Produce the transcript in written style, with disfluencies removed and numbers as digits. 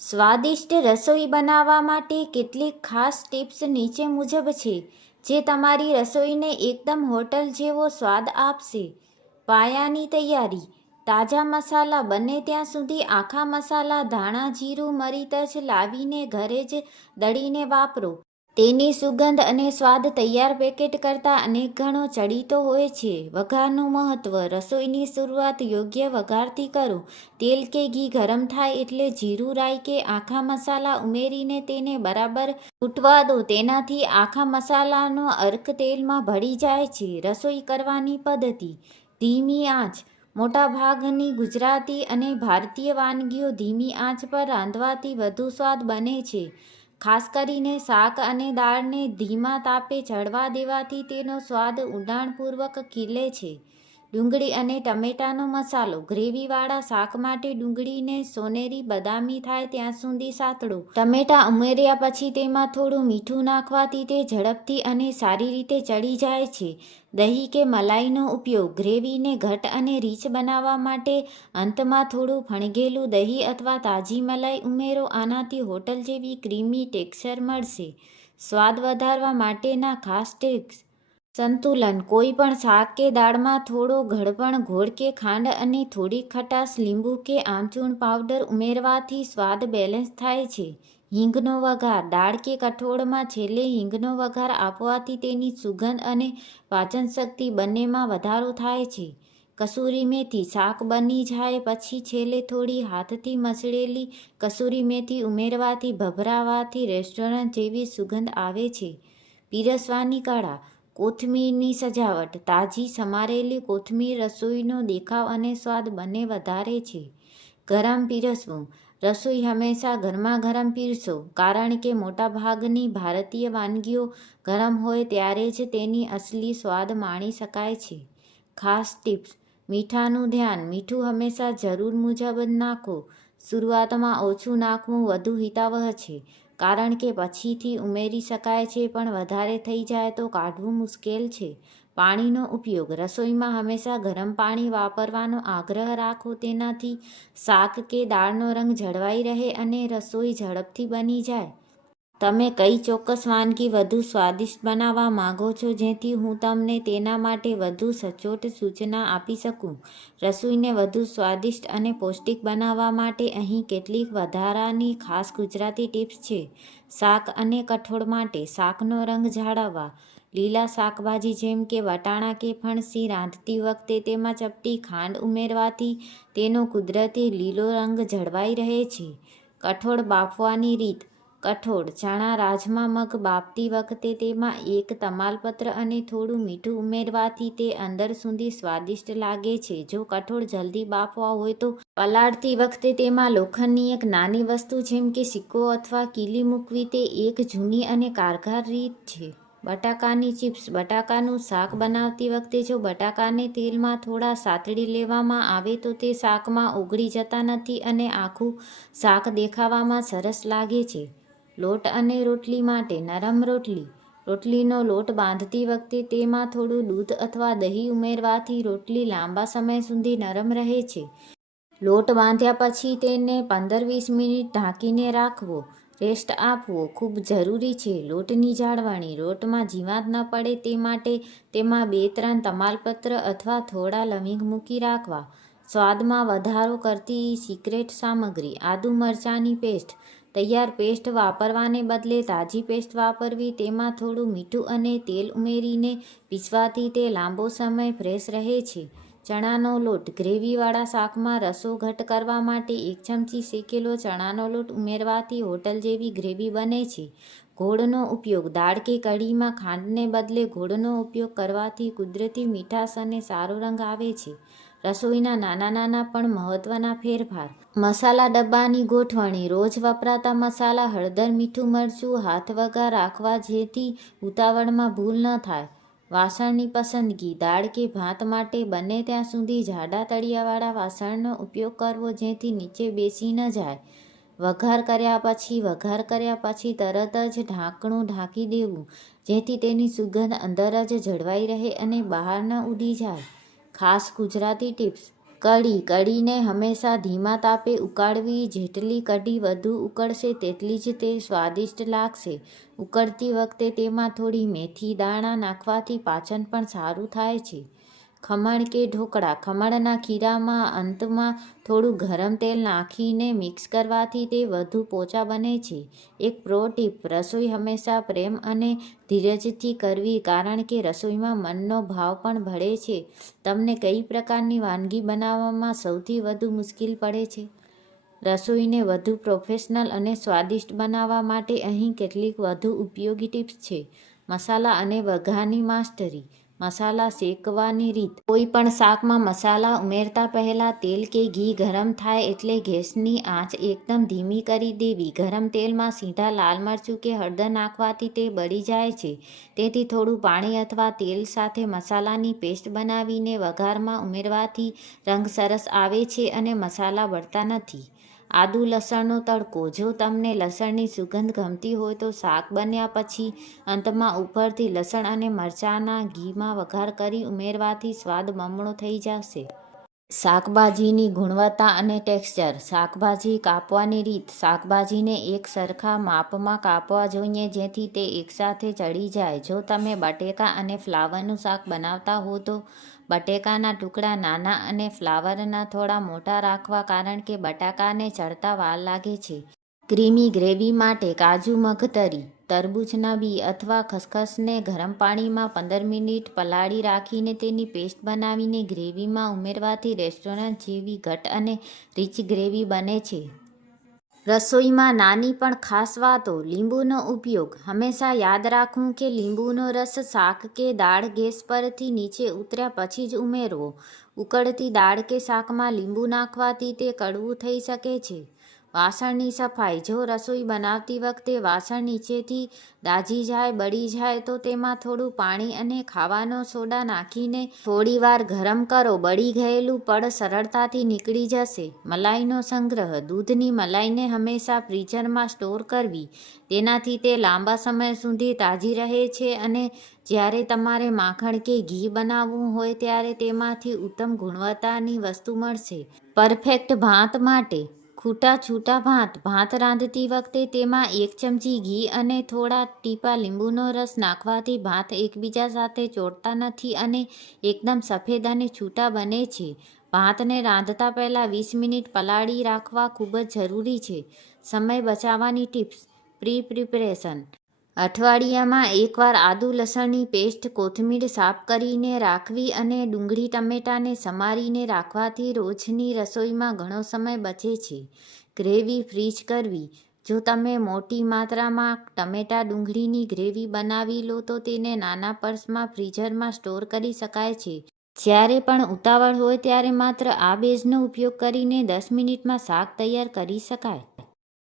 સ્વાદિષ્ટ રસોઈ બનાવવા માટે કેટલીક ખાસ ટિપ્સ નીચે મુજબ છે, જે તમારી રસોઈને એકદમ હોટલ જેવો સ્વાદ આપશે. પાયાની તૈયારી. તાજા મસાલા બને ત્યાં સુધી આખા મસાલા, ધાણા, જીરું, મરી, તજ લાવીને ઘરે જ દળીને વાપરો. તેની સુગંધ અને સ્વાદ તૈયાર પેકેટ કરતાં અનેક ગણો ચડીતો હોય છે. વઘારનું મહત્વ. રસોઈની શરૂઆત યોગ્ય વઘારથી કરો. તેલ કે ઘી ગરમ થાય એટલે જીરું, રાઈ કે આખા મસાલા ઉમેરીને તેને બરાબર ફૂટવા દો. તેનાથી આખા મસાલાનો અર્ક તેલમાં ભળી જાય છે. રસોઈ કરવાની પદ્ધતિ. ધીમી આંચ. મોટાભાગની ગુજરાતી અને ભારતીય વાનગીઓ ધીમી આંચ પર રાંધવાથી વધુ સ્વાદ બને છે. ખાસ કરીને શાક અને દાળને ધીમા તાપે ચડવા દેવાથી તેનો સ્વાદ ઊંડાણપૂર્વક ખીલે છે. ડુંગળી અને ટમેટાનો મસાલો. ગ્રેવીવાળા શાક માટે ડુંગળીને સોનેરી બદામી થાય ત્યાં સુધી સાતળો. ટમેટા ઉમેર્યા પછી તેમાં થોડું મીઠું નાખવાથી તે ઝડપથી અને સારી રીતે ચડી જાય છે. દહીં કે મલાઈનો ઉપયોગ. ગ્રેવીને ઘટ્ટ અને રીચ બનાવવા માટે અંતમાં થોડું ફણઘેલું દહીં અથવા તાજી મલાઈ ઉમેરો. આનાથી હોટલ જેવી ક્રીમી ટેક્સચર મળશે. સ્વાદ વધારવા માટેના ખાસ ટિપ્સ. સંતુલન. કોઈ પણ શાક કે દાળમાં થોડો ગળપણ ગોળ કે ખાંડ અને થોડીક ખટાશ લીંબુ કે આમચૂર પાવડર ઉમેરવાથી સ્વાદ બેલેન્સ થાય છે. હિંગનો વઘાર. દાળ કે કઠોળમાં છેલ્લે હિંગનો વઘાર આપવાથી તેની સુગંધ અને પાચનશક્તિ બંનેમાં વધારો થાય છે. કસૂરી મેથી. શાક બની જાય પછી છેલ્લે થોડી હાથથી મસળેલી કસૂરી મેથી ઉમેરવાથી ભભરાવાથી રેસ્ટોરન્ટ જેવી સુગંધ આવે છે. પીરસવાની કળા. કોથમીરની સજાવટ. તાજી સમારેલી કોથમીર રસોઈનો દેખાવ અને સ્વાદ બંને વધારે છે. ગરમ પીરસવું. રસોઈ હંમેશા ગરમાગરમ પીરસો, કારણ કે મોટાભાગની ભારતીય વાનગીઓ ગરમ હોય ત્યારે જ તેની અસલી સ્વાદ માણી શકાય છે. ખાસ ટિપ્સ. મીઠાનું ધ્યાન. મીઠું હંમેશા જરૂર મુજબ જ નાખો. શરૂઆતમાં ઓછું નાખવું વધુ હિતાવહ છે, કારણ કે પછીથી ઉમેરી શકાય છે, પણ વધારે થઈ જાય તો કાઢવું મુશ્કેલ છે. પાણીનો ઉપયોગ. રસોઈમાં હંમેશા ગરમ પાણી વાપરવાનો આગ્રહ રાખો. તેનાથી શાક કે દાળનો રંગ જળવાઈ રહે અને રસોઈ ઝડપથી બની જાય. તમે કઈ ચોક્કસ વાનગી વધુ સ્વાદિષ્ટ બનાવવા માંગો છો, જેથી હું તમને તેના માટે વધુ સચોટ સૂચના આપી શકું? રસોઈને વધુ સ્વાદિષ્ટ અને પૌષ્ટિક બનાવવા માટે અહીં કેટલીક વધારાની ખાસ ગુજરાતી ટિપ્સ છે. શાક અને કઠોળ માટે. શાકનો રંગ જાળવવા. લીલા શાકભાજી જેમ કે વટાણા કે ફણસી રાંધતી વખતે તેમાં ચપટી ખાંડ ઉમેરવાથી તેનો કુદરતી લીલો રંગ જળવાઈ રહે છે. કઠોળ બાફવાની રીત. કઠોળ, ચણા, રાજમા, મગ બાફતી વખતે તેમાં એક તમાલપત્ર અને થોડું મીઠું ઉમેરવાથી તે અંદર સુધી સ્વાદિષ્ટ લાગે છે. જો કઠોળ જલ્દી બાફવા હોય તો પલાળતી વખતે તેમાં લોખંડની એક નાની વસ્તુ જેમ કે સિક્કો અથવા કીલી મૂકવી તે એક જૂની અને કારગર રીત છે. બટાકાની ચિપ્સ. બટાકાનું શાક બનાવતી વખતે જો બટાકાને તેલમાં થોડા સાતળી લેવામાં આવે તો તે શાકમાં ઓગળી જતા નથી અને આખું શાક દેખાવામાં સરસ લાગે છે. લોટ અને રોટલી માટે. નરમ રોટલી. રોટલીનો લોટ બાંધતી વખતે તેમાં થોડું દૂધ અથવા દહીં ઉમેરવાથી રોટલી લાંબા સમય સુધી નરમ રહે છે. લોટ બાંધ્યા પછી તેને 15-20 મિનિટ ઢાંકીને રાખવો. રેસ્ટ આપવો ખૂબ જરૂરી છે. લોટની જાળવણી. લોટમાં જીવાત ન પડે તે માટે તેમાં 2-3 તમાલપત્ર અથવા થોડા લવિંગ મૂકી રાખવા. સ્વાદમાં વધારો કરતી સિક્રેટ સામગ્રી. આદુ મરચાંની પેસ્ટ. તૈયાર પેસ્ટ વાપરવાને બદલે તાજી પેસ્ટ વાપરવી. તેમાં થોડું મીઠું અને તેલ ઉમેરીને પીસવાથી તે લાંબો સમય ફ્રેશ રહે છે. ચણાનો લોટ. ગ્રેવીવાળા શાકમાં રસો ઘટ્ટ કરવા માટે 1 ચમચી શેકેલો ચણાનો લોટ ઉમેરવાથી હોટલ જેવી ગ્રેવી બને છે. ગોળનો ઉપયોગ. દાળ કે કઢીમાં ખાંડને બદલે ગોળનો ઉપયોગ કરવાથી કુદરતી મીઠાશ અને સારો રંગ આવે છે. રસોઈના નાના પણ મહત્વના ફેરફાર. મસાલા ડબ્બાની ગોઠવણી. રોજ વપરાતા મસાલા હળદર, મીઠું, મરચું હાથવગા રાખવા જેથી ઉતાવળમાં ભૂલ ન થાય. વાસણની પસંદગી. દાળ કે ભાત માટે બને ત્યાં સુધી જાડા તળિયાવાળા વાસણનો ઉપયોગ કરવો જેથી નીચે બેસી ન જાય. વઘાર કર્યા પછી. વઘાર કર્યા પછી તરત જ ઢાંકણું ઢાંકી દેવું, જેથી તેની સુગંધ અંદર જ જળવાઈ રહે અને બહાર ન ઉડી જાય. ખાસ ગુજરાતી ટિપ્સ. કઢીને હંમેશા ધીમા તાપે ઉકાળવી. જેટલી કઢી વધુ ઉકળશે તેટલી જ તે સ્વાદિષ્ટ લાગશે. ઉકળતી વખતે તેમાં થોડી મેથી દાણા નાખવાથી પાચન પણ સારું થાય છે. ખમણ કે ઢોકળા. ખમણના ખીરામાં અંતમાં થોડું ગરમ તેલ નાખીને મિક્સ કરવાથી તે વધુ પોચા બને છે. એક પ્રો ટીપ: રસોઈ હંમેશા પ્રેમ અને ધીરજથી કરવી, કારણ કે રસોઈમાં મનનો ભાવ પણ ભળે છે. તમને કઈ પ્રકારની વાનગી બનાવવામાં સૌથી વધુ મુશ્કેલ પડે છે? રસોઈને વધુ પ્રોફેશનલ અને સ્વાદિષ્ટ બનાવવા માટે અહીં કેટલીક વધુ ઉપયોગી ટિપ્સ છે. મસાલા અને વઘારની માસ્ટરી. મસાલા શેકવાની રીત. કોઈ પણ શાકમાં મસાલા ઉમેરતા પહેલા તેલ કે ઘી ગરમ થાય એટલે ગેસની આંચ એકદમ ધીમી કરી દેવી. ગરમ તેલમાં સીધા લાલ મરચું કે હળદર નાખવાથી તે બળી જાય છે. તેથી થોડું પાણી અથવા તેલ સાથે મસાલાની પેસ્ટ બનાવીને વઘારમાં ઉમેરવાથી રંગ સરસ આવે છે અને મસાલા બળતા નથી. આદુ લસણનો તડકો. જો તમને લસણની સુગંધ ગમતી હોય તો શાક બન્યા પછી અંતમાં ઉપરથી લસણ અને મરચાંના ઘીમાં વઘાર કરી ઉમેરવાથી સ્વાદ બમણો થઈ જશે. શાકભાજીની ગુણવત્તા અને ટેક્સચર. શાકભાજી કાપવાની રીત. શાકભાજીને એક સરખા માપમાં કાપવા જોઈએ જેથી તે એકસાથે ચડી જાય. જો તમે બટેકા અને ફ્લાવરનું શાક બનાવતા હો તો બટેકાના ટુકડા નાના અને ફ્લાવરના થોડા મોટા રાખવા, કારણ કે બટાકાને ચડતા વાર લાગે છે. ક્રીમી ગ્રેવી માટે કાજુ, મગતરી, તરબૂચના બી અથવા ખસખસને ગરમ પાણીમાં 15 મિનિટ પલાળી રાખીને તેની પેસ્ટ બનાવીને ગ્રેવીમાં ઉમેરવાથી રેસ્ટોરન્ટ જેવી ઘટ્ટ અને રીચ ગ્રેવી બને છે. રસોઈમાં નાની પણ ખાસ વાતો. લીંબુનો ઉપયોગ. હંમેશા યાદ રાખવું કે લીંબુનો રસ શાક કે દાળ ગેસ પરથી નીચે ઉતર્યા પછી જ ઉમેરવો. ઉકળતી દાળ કે શાકમાં લીંબુ નાખવાથી તે કડવું થઈ શકે છે. વાસણની સફાઈ. જો રસોઈ બનાવતી વખતે વાસણ નીચેથી દાઝી જાય, બળી જાય તો તેમાં થોડું પાણી અને ખાવાનો સોડા નાખીને થોડીવાર ગરમ કરો. બળી ગયેલું પડ સરળતાથી નીકળી જશે. મલાઈનો સંગ્રહ. દૂધની મલાઈને હંમેશા ફ્રીઝરમાં સ્ટોર કરવી. તેનાથી તે લાંબા સમય સુધી તાજી રહે છે અને જ્યારે તમારે માખણ કે ઘી બનાવવું હોય ત્યારે તેમાંથી ઉત્તમ ગુણવત્તાની વસ્તુ મળશે. પરફેક્ટ ભાત માટે. છૂટા ભાત. ભાત રાંધતી વખતે તેમાં 1 ચમચી ઘી અને થોડા ટીપાં લીંબુનો રસ નાખવાથી ભાત એકબીજા સાથે ચોંટતા નથી અને એકદમ સફેદ અને છૂટા બને છે. ભાતને રાંધતા પહેલાં 20 મિનિટ પલાળી રાખવા ખૂબ જ જરૂરી છે. સમય બચાવવાની ટિપ્સ. પ્રિપરેશન. અઠવાડિયામાં એકવાર આદુ લસણની પેસ્ટ, કોથમીર સાફ કરીને રાખવી અને ડુંગળી ટમેટાને સમારીને રાખવાથી રોજની રસોઈમાં ઘણો સમય બચે છે. ગ્રેવી ફ્રીઝ કરવી. જો તમે મોટી માત્રામાં ટમેટા ડુંગળીની ગ્રેવી બનાવી લો તો તેને નાના પર્સમાં ફ્રીઝરમાં સ્ટોર કરી શકાય છે. જ્યારે પણ ઉતાવળ હોય ત્યારે માત્ર આ બેઝનો ઉપયોગ કરીને 10 મિનિટમાં શાક તૈયાર કરી શકાય.